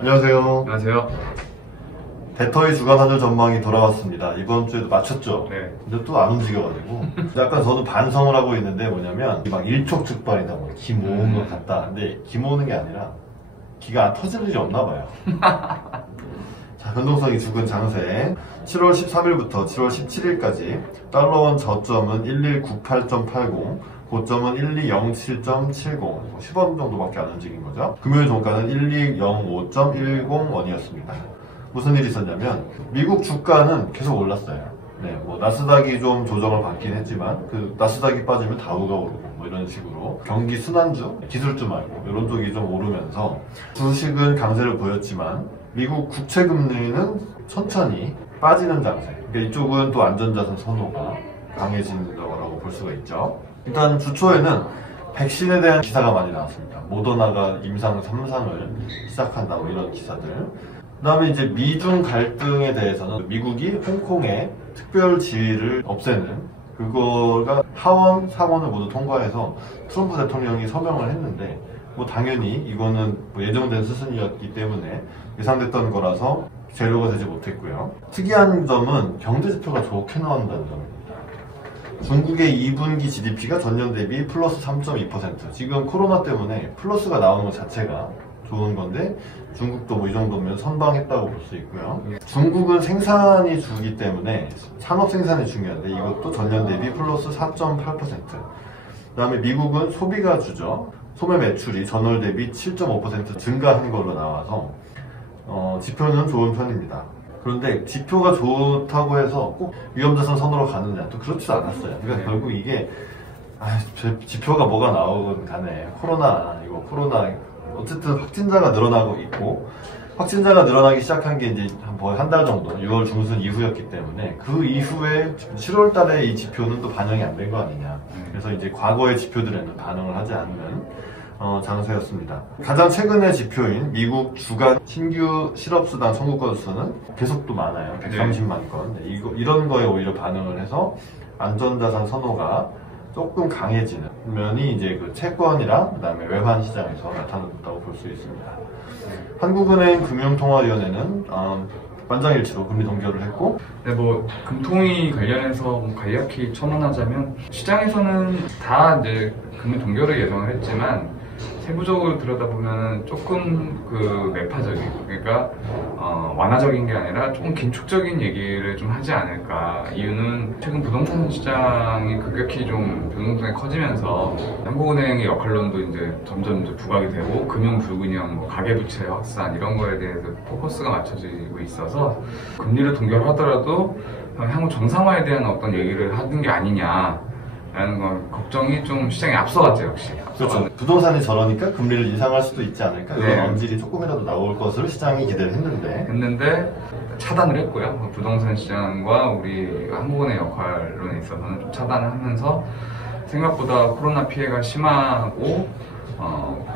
안녕하세요. 안녕하세요. 배터리 주간 환율 전망이 돌아왔습니다. 이번 주에도 맞췄죠? 네. 근데 또 안 움직여가지고. 약간 저도 반성을 하고 있는데 뭐냐면, 막 일촉즉발이다, 뭐, 기 모은 것 같다. 근데 기 모으는 게 아니라, 기가 안 터질 일이 없나 봐요. 자, 변동성이 죽은 장세. 7월 13일부터 7월 17일까지, 달러원 저점은 1198.80, 고점은 1207.70, 10원 정도밖에 안 움직인 거죠. 금요일 종가는 1205.10원이었습니다. 무슨 일이 있었냐면, 미국 주가는 계속 올랐어요. 네, 뭐, 나스닥이 좀 조정을 받긴 했지만, 그, 나스닥이 빠지면 다우가 오르고, 뭐 이런 식으로. 경기 순환주, 기술주 말고, 이런 쪽이 좀 오르면서, 주식은 강세를 보였지만, 미국 국채금리는 천천히 빠지는 장세. 그러니까 이쪽은 또 안전자산 선호가 강해진다고 볼 수가 있죠. 일단 주초에는 백신에 대한 기사가 많이 나왔습니다. 모더나가 임상 3상을 시작한다, 뭐 이런 기사들. 그 다음에 이제 미중 갈등에 대해서는 미국이 홍콩의 특별 지위를 없애는 그거가 하원, 상원을 모두 통과해서 트럼프 대통령이 서명을 했는데 뭐 당연히 이거는 뭐 예정된 수순이었기 때문에 예상됐던 거라서 재료가 되지 못했고요. 특이한 점은 경제지표가 좋게 나온다는 점입니다. 중국의 2분기 GDP가 전년 대비 플러스 3.2%. 지금 코로나 때문에 플러스가 나오는 것 자체가 좋은 건데 중국도 뭐 이 정도면 선방했다고 볼 수 있고요. 중국은 생산이 주기 때문에 산업 생산이 중요한데 이것도 전년 대비 플러스 4.8%. 그 다음에 미국은 소비가 주죠. 소매 매출이 전월 대비 7.5% 증가한 걸로 나와서 지표는 좋은 편입니다. 그런데 지표가 좋다고 해서 꼭 위험자산 선으로 가느냐 또 그렇지도 않았어요. 그러니까 결국 이게 지표가 뭐가 나오건 간에 코로나 어쨌든 확진자가 늘어나고 있고 확진자가 늘어나기 시작한 게 이제 한 달 정도 6월 중순 이후였기 때문에 그 이후에 7월 달에 이 지표는 또 반영이 안 된 거 아니냐. 그래서 이제 과거의 지표들에는 반응을 하지 않는 장세였습니다. 가장 최근의 지표인 미국 주간 신규 실업수당 청구 건수는 계속 또 많아요. 130만 건. 네, 이런 거에 오히려 반응을 해서 안전자산 선호가 조금 강해지는 면이 이제 그 채권이랑 그다음에 외환 시장에서 나타났다고 볼 수 있습니다. 한국은행 금융통화위원회는 만장일치로 금리 동결을 했고, 네, 뭐 금통위 관련해서 뭐 간략히 첨언하자면 시장에서는 다 이제 금리 동결을 예상을 했지만 세부적으로 들여다보면 조금 그 매파적이고 그러니까 완화적인 게 아니라 조금 긴축적인 얘기를 좀 하지 않을까. 이유는 최근 부동산 시장이 급격히 좀 변동성이 커지면서 한국은행의 역할론도 이제 점점 이제 부각이 되고 금융 불균형, 뭐 가계부채 확산 이런 거에 대해서 포커스가 맞춰지고 있어서 금리를 동결하더라도 향후 정상화에 대한 어떤 얘기를 하는 게 아니냐. 라는 건 걱정이 좀 시장에 앞서갔죠, 역시. 그렇죠. 부동산이 저러니까 금리를 인상할 수도 있지 않을까? 네. 이런 언질이 조금이라도 나올 것으로 시장이 기대를 했는데 차단을 했고요. 부동산 시장과 우리 한국은의 역할론에 있어서는 좀 차단을 하면서 생각보다 코로나 피해가 심하고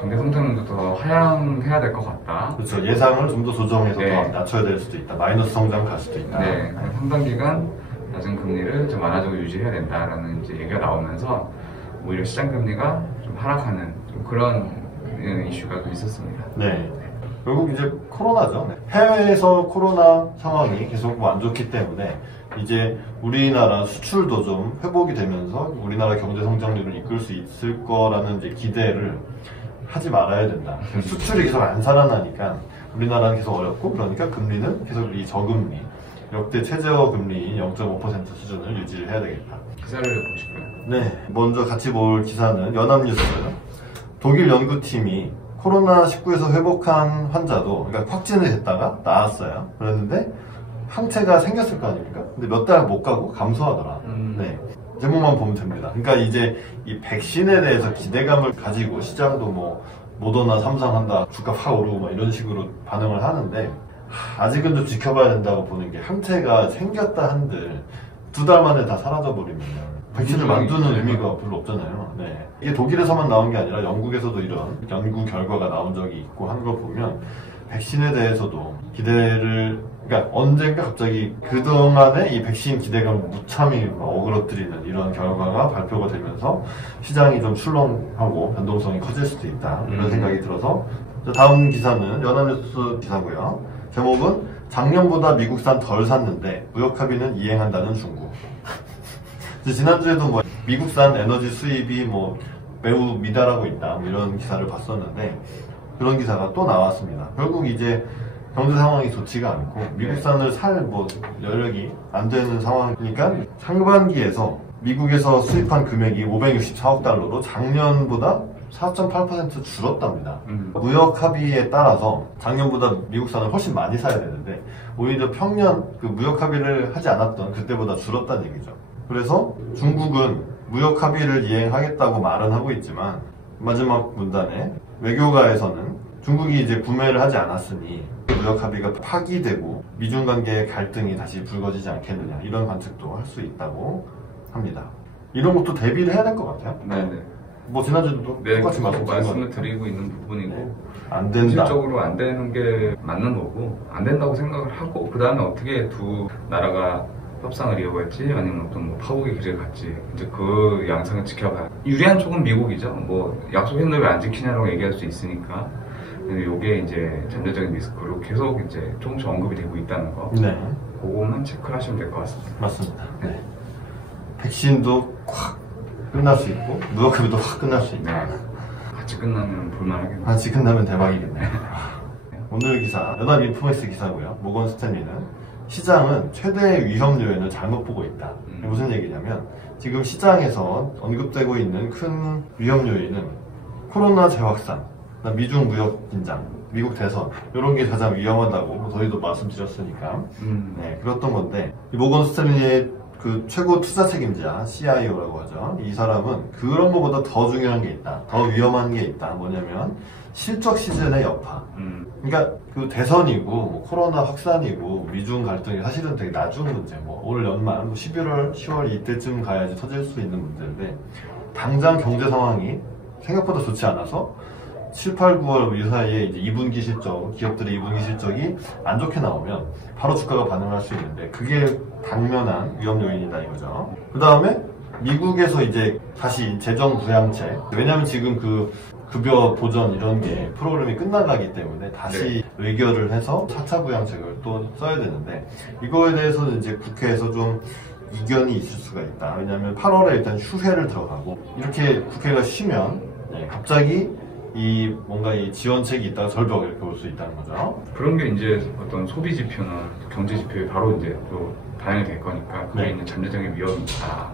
경제 성장률도 더 하향해야 될 것 같다. 그렇죠. 예상을 좀 더 조정해서 네. 더 낮춰야 될 수도 있다. 마이너스 성장 갈 수도 있다. 네, 상당 기간 낮은 금리를 좀 완화적으로 유지해야 된다라는 이제 얘기가 나오면서 오히려 시장 금리가 좀 하락하는 좀 그런 이슈가 또 있었습니다. 네. 결국 이제 코로나죠. 해외에서 코로나 상황이 계속 뭐 안 좋기 때문에 이제 우리나라 수출도 좀 회복이 되면서 우리나라 경제 성장률을 이끌 수 있을 거라는 이제 기대를 하지 말아야 된다. 수출이 계속 안 살아나니까 우리나라는 계속 어렵고 그러니까 금리는 계속 이 저금리 역대 최저 금리인 0.5% 수준을 유지해야 되겠다. 기사를 보실까요? 네, 먼저 같이 볼 기사는 연합뉴스. 독일 연구팀이 코로나19에서 회복한 환자도, 그러니까 확진이 됐다가 나았어요. 그랬는데 항체가 생겼을 거 아닙니까? 근데 몇 달 못 가고 감소하더라. 네, 제목만 보면 됩니다. 그러니까 이제 이 백신에 대해서 기대감을 가지고 시장도 뭐 모더나 삼상한다, 주가 확 오르고 막 이런 식으로 반응을 하는데. 아직은 좀 지켜봐야 된다고 보는 게 항체가 생겼다 한들 2달 만에 다 사라져버리면 백신을 만드는 의미가 별로 없잖아요. 네. 이게 독일에서만 나온 게 아니라 영국에서도 이런 연구 결과가 나온 적이 있고 한 걸 보면 백신에 대해서도 기대를 그러니까 언젠가 갑자기 그동안의 이 백신 기대감을 무참히 어그러뜨리는 이런 결과가 발표가 되면서 시장이 좀 출렁하고 변동성이 커질 수도 있다 이런 생각이 들어서 다음 기사는 연합뉴스 기사고요. 제목은 작년보다 미국산 덜 샀는데 무역 합의는 이행한다는 중국. 지난주에도 뭐 미국산 에너지 수입이 뭐 매우 미달하고 있다 이런 기사를 봤었는데 그런 기사가 또 나왔습니다. 결국 이제 경제 상황이 좋지가 않고 미국산을 살 뭐 여력이 안 되는 상황이니까 상반기에서 미국에서 수입한 금액이 564억 달러로 작년보다 4.8% 줄었답니다. 무역 합의에 따라서 작년보다 미국산을 훨씬 많이 사야 되는데 오히려 평년 그 무역 합의를 하지 않았던 그때보다 줄었다는 얘기죠. 그래서 중국은 무역 합의를 이행하겠다고 말은 하고 있지만 마지막 문단에 외교가에서는 중국이 이제 구매를 하지 않았으니 무역 합의가 파기되고 미중 관계의 갈등이 다시 불거지지 않겠느냐 이런 관측도 할 수 있다고 합니다. 이런 것도 대비를 해야 될 것 같아요. 네네. 뭐 지난주도 똑같이 말씀을 드리고 있는 부분이고 네. 안 된다. 실질적으로 안 되는 게 맞는 거고 안 된다고 생각을 하고 그 다음에 어떻게 두 나라가 협상을 이어갈지 아니면 어떤 뭐 파국의 길을 갈지 이제 그 양상을 지켜봐야 유리한 쪽은 미국이죠. 뭐 약속했는데 왜 안 지키냐라고 얘기할 수 있으니까 이게 이제 잠재적인 리스크로 계속 이제 조금씩 언급이 되고 있다는 거. 네. 그거만 체크를 하시면 될 것 같습니다. 맞습니다. 네. 백신도 확 끝날 수 있고 무역 합의도 확 끝날 수 있고 같이 끝나면 볼만하겠네요. 같이 끝나면 대박이겠네요. 오늘 기사 연합인포맥스 기사고요. 모건 스탠리는 시장은 최대의 위험 요인을 잘못 보고 있다. 무슨 얘기냐면 지금 시장에서 언급되고 있는 큰 위험 요인은 코로나 재확산, 미중 무역 긴장, 미국 대선 이런 게 가장 위험하다고 저희도 말씀드렸으니까 네, 그랬던 건데 이 모건 스탠리의 그 최고 투자 책임자 CIO라고 하죠. 이 사람은 그런 것보다 더 중요한 게 있다. 더 위험한 게 있다. 뭐냐면 실적 시즌의 여파. 그러니까 그 대선이고 뭐 코로나 확산이고 미중 갈등이 사실은 되게 나중 문제. 뭐 올 연말 뭐 11월, 10월 이때쯤 가야지 터질 수 있는 문제인데 당장 경제 상황이 생각보다 좋지 않아서 7, 8, 9월 이 사이에 이제 2분기 실적, 기업들의 2분기 실적이 안 좋게 나오면 바로 주가가 반응할 수 있는데 그게 당면한 위험 요인이다 이거죠. 그 다음에 미국에서 이제 다시 재정 부양책. 왜냐하면 지금 그 급여 보전 이런 게 프로그램이 끝나가기 때문에 다시 의결을 해서 4차 부양책을 또 써야 되는데 이거에 대해서는 이제 국회에서 좀 이견이 있을 수가 있다. 왜냐하면 8월에 일단 휴회를 들어가고 이렇게 국회가 쉬면 갑자기 이 뭔가 이 지원책이 있다가 절벽 이렇게 올 수 있다는 거죠. 그런 게 이제 어떤 소비 지표나 경제 지표에 바로 이제 또 반영이 될 거니까 그게 있는 잠재적인 위험이 있다.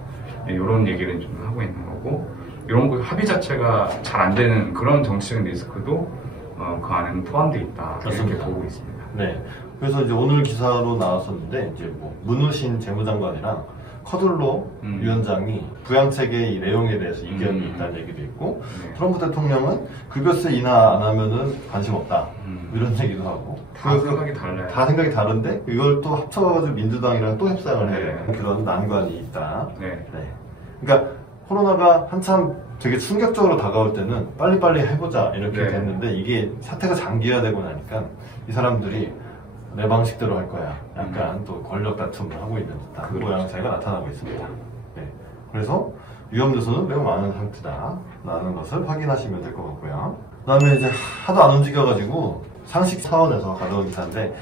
이런 얘기를 좀 하고 있는 거고 이런 거 합의 자체가 잘 안 되는 그런 정치적인 리스크도 그 안에는 포함되어 있다. 이렇게 보고 있습니다. 네. 그래서 이제 오늘 기사로 나왔었는데 이제 뭐 문우신 재무장관이랑 커들로 위원장이 부양책의 이 내용에 대해서 이견이 있다는 얘기도 있고 트럼프 대통령은 급여세 인하 안 하면은 관심 없다 이런 얘기도 하고 다 생각이 달라요. 다 생각이 다른데 이걸 또 합쳐가지고 민주당이랑 또 협상을 해야 되는 그런 난관이 있다. 네. 그러니까 코로나가 한참 되게 충격적으로 다가올 때는 빨리빨리 해보자 이렇게 됐는데 이게 사태가 장기화되고 나니까 이 사람들이 내 방식대로 할 거야. 약간 또 권력 다툼을 하고 있는 듯한 그 모양 차이가 나타나고 있습니다. 네. 그래서 위험 요소는 매우 많은 상태다라는 것을 확인하시면 될 것 같고요. 그 다음에 이제 하도 안 움직여가지고 상식 차원에서 가져온 기사인데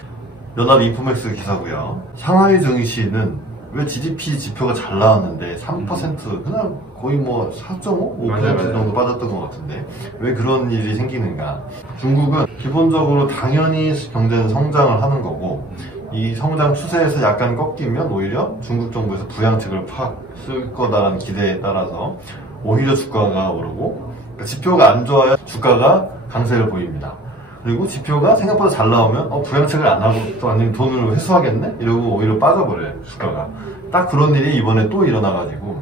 연합 인포맥스 기사고요. 상하이 증시는 왜 GDP 지표가 잘 나왔는데 3% 그냥 거의 뭐 4.5, 5% 정도 빠졌던 것 같은데 왜 그런 일이 생기는가? 중국은 기본적으로 당연히 경제는 성장을 하는 거고 이 성장 추세에서 약간 꺾이면 오히려 중국 정부에서 부양책을 팍 쓸 거다라는 기대에 따라서 오히려 주가가 오르고 그러니까 지표가 안 좋아야 주가가 강세를 보입니다. 그리고 지표가 생각보다 잘 나오면 부양책을 안 하고 또 아니면 돈을 회수하겠네? 이러고 오히려 빠져버려요 주가가. 딱 그런 일이 이번에 또 일어나가지고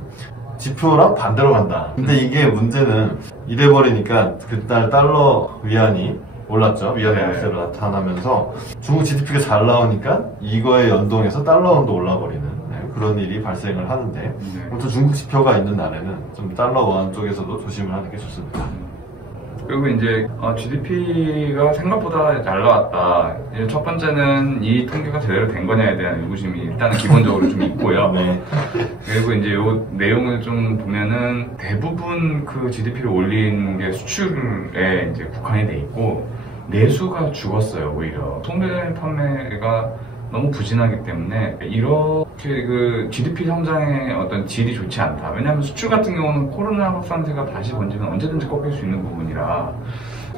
지표랑 반대로 간다. 근데 이게 문제는 이래버리니까 그날 달러 위안이 올랐죠. 위안의 약세로 나타나면서 중국 GDP가 잘 나오니까 이거에 연동해서 달러 원도 올라버리는 그런 일이 발생을 하는데 아무튼 중국 지표가 있는 날에는 좀 달러 원 쪽에서도 조심을 하는 게 좋습니다. 그리고 이제 GDP가 생각보다 잘 나왔다. 첫 번째는 이 통계가 제대로 된 거냐에 대한 의구심이 일단은 기본적으로 좀 있고요. 그리고 이제 요 내용을 좀 보면은 대부분 그 GDP를 올린 게 수출에 이제 국한이 돼 있고 내수가 죽었어요. 오히려 소매 판매가 너무 부진하기 때문에 이렇게 그 GDP 성장의 어떤 질이 좋지 않다. 왜냐하면 수출 같은 경우는 코로나 확산세가 다시 번지면 언제든지 꺾일 수 있는 부분이라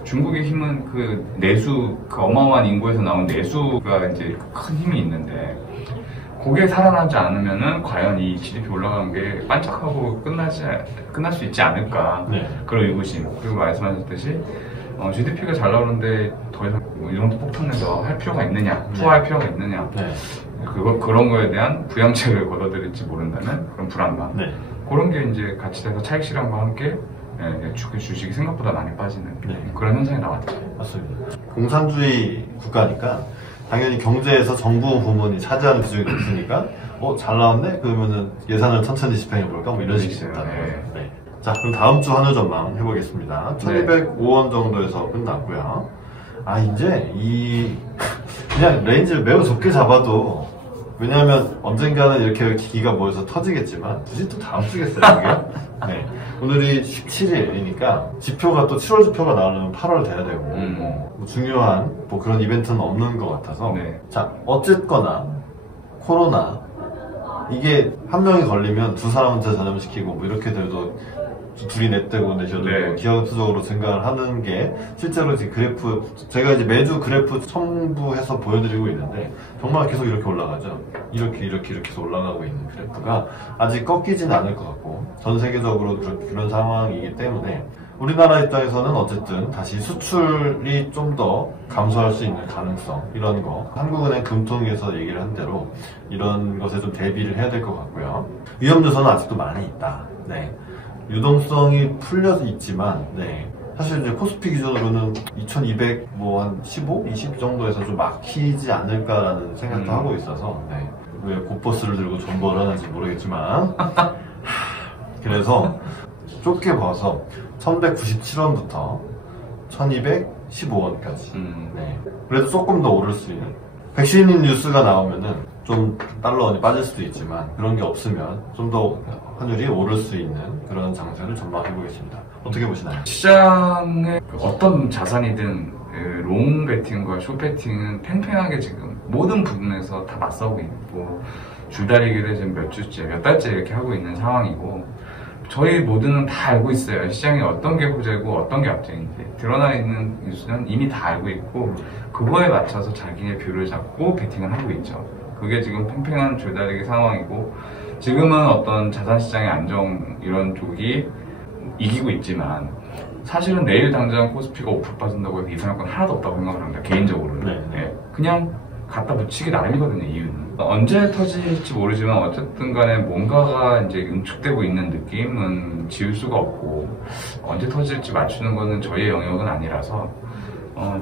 중국의 힘은 그 내수, 그 어마어마한 인구에서 나온 내수가 이제 큰 힘이 있는데 그게 살아나지 않으면은 과연 이 GDP 올라가는 게 반짝하고 끝날 수 있지 않을까. 네. 그런 의구심. 그리고 말씀하셨듯이 GDP가 잘 나오는데 더 이상 이 정도 폭탄 내서 할 필요가 있느냐, 투하할 필요가 있느냐. 네. 그런 거에 대한 부양책을 걷어들일지 모른다는 그런 불안감. 네. 그런 게 이제 같이 돼서 차익 실현과 함께 주식이 생각보다 많이 빠지는 그런 현상이 나왔죠. 맞습니다. 공산주의 국가니까 당연히 경제에서 정부 부문이 차지하는 비중이 높으니까 잘 나왔네? 그러면은 예산을 천천히 집행해볼까? 뭐 이런 식이 있다는 거죠. 자, 그럼 다음 주 환율 전망 해보겠습니다. 1205원 정도에서 끝났고요. 이제 그냥 레인지를 매우 좁게 잡아도, 왜냐하면 언젠가는 이렇게 기기가 모여서 터지겠지만, 굳이 또 다음 주겠어요, 이게? 네. 오늘이 17일이니까, 지표가 또 7월 지표가 나오려면 8월 돼야 되고, 뭐 중요한 그런 이벤트는 없는 것 같아서. 자, 어쨌거나, 코로나, 이게 한 명이 걸리면 두 사람한테 전염시키고, 뭐 이렇게 돼도 둘이 넷대고 내셔도 기하급수적으로 증가를 하는 게 실제로 지금 그래프, 제가 이제 매주 그래프 첨부해서 보여드리고 있는데 정말 계속 이렇게 올라가죠. 이렇게 해서 올라가고 있는 그래프가 아직 꺾이진 않을 것 같고 전 세계적으로 그런 상황이기 때문에 우리나라 입장에서는 어쨌든 다시 수출이 좀 더 감소할 수 있는 가능성, 이런 거 한국은행 금통위에서 얘기를 한 대로 이런 것에 좀 대비를 해야 될 것 같고요. 위험 요소는 아직도 많이 있다. 유동성이 풀려서 있지만, 사실 이제 코스피 기준으로는 2200, 한 15, 20 정도에서 좀 막히지 않을까라는 생각도 하고 있어서, 왜 곧버스를 들고 존버를 하는지 모르겠지만, 그래서 좁게 봐서 1197원부터 1215원까지. 그래도 조금 더 오를 수 있는. 백신 뉴스가 나오면은 좀 달러원이 빠질 수도 있지만 그런 게 없으면 좀 더 환율이 오를 수 있는 그런 장세를 전망해 보겠습니다. 어떻게 보시나요? 시장의 어떤 자산이든 롱 베팅과 숏 베팅은 팽팽하게 지금 모든 부분에서 다 맞서고 있고 줄다리기를 지금 몇 주째, 몇 달째 이렇게 하고 있는 상황이고 저희 모두는 다 알고 있어요. 시장이 어떤 게 호재고 어떤 게 악재인지 드러나 있는 뉴스는 이미 다 알고 있고 그거에 맞춰서 자기의 뷰를 잡고 베팅을 하고 있죠. 그게 지금 팽팽한 줄다리기 상황이고 지금은 어떤 자산시장의 안정 이런 쪽이 이기고 있지만 사실은 내일 당장 코스피가 5% 빠진다고 해서 이상할 건 하나도 없다고 생각을 합니다. 개인적으로는. 그냥 갖다 붙이기 나름이거든요. 이유는. 언제 터질지 모르지만 어쨌든 간에 뭔가가 이제 응축되고 있는 느낌은 지울 수가 없고 언제 터질지 맞추는 거는 저희의 영역은 아니라서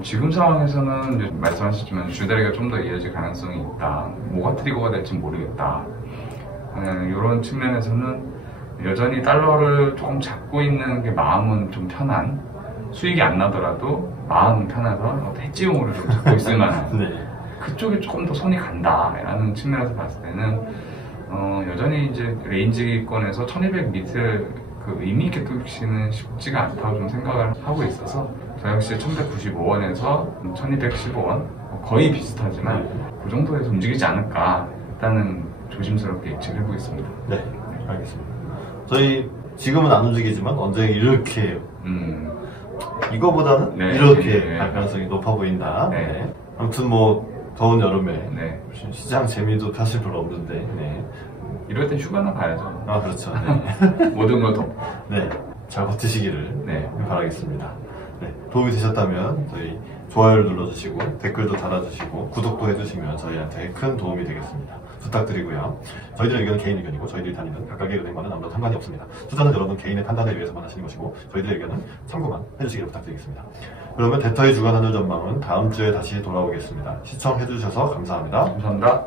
지금 상황에서는 이제 말씀하셨지만 줄다리기가 좀 더 이어질 가능성이 있다. 뭐가 트리거가 될지 모르겠다. 이런 측면에서는 여전히 달러를 조금 잡고 있는 게 마음은 좀 편한, 수익이 안 나더라도 마음은 편해서 해지용으로 좀 잡고 있을 만한 그쪽에 조금 더 손이 간다라는 측면에서 봤을 때는 여전히 이제 레인지권에서 1200 밑을 의미 있게 뚫기는 쉽지가 않다고 좀 생각을 하고 있어서 저 역시 1195원에서 1215원 거의 비슷하지만 그 정도에서 움직이지 않을까 일단은 조심스럽게 예측을 해보겠습니다. 네, 알겠습니다. 저희 지금은 안 움직이지만 언제 이렇게 이거보다는 이렇게 갈 가능성이 높아 보인다. 아무튼 더운 여름에 시장 재미도 사실 별로 없는데 이럴 땐 휴가나 가야죠. 그렇죠. 모든 걸 덮고 잘 버티시기를 바라겠습니다. 도움이 되셨다면 저희 좋아요를 눌러주시고 댓글도 달아주시고 구독도 해주시면 저희한테 큰 도움이 되겠습니다. 부탁드리고요. 저희들의 의견은 개인 의견이고 저희들이 다니는 각각의 은행과는 아무런 상관이 없습니다. 투자는 여러분 개인의 판단에 의해서만 하시는 것이고 저희들의 의견은 참고만 해주시기를 부탁드리겠습니다. 그러면 대터의 주간 환율 전망은 다음 주에 다시 돌아오겠습니다. 시청해주셔서 감사합니다. 감사합니다.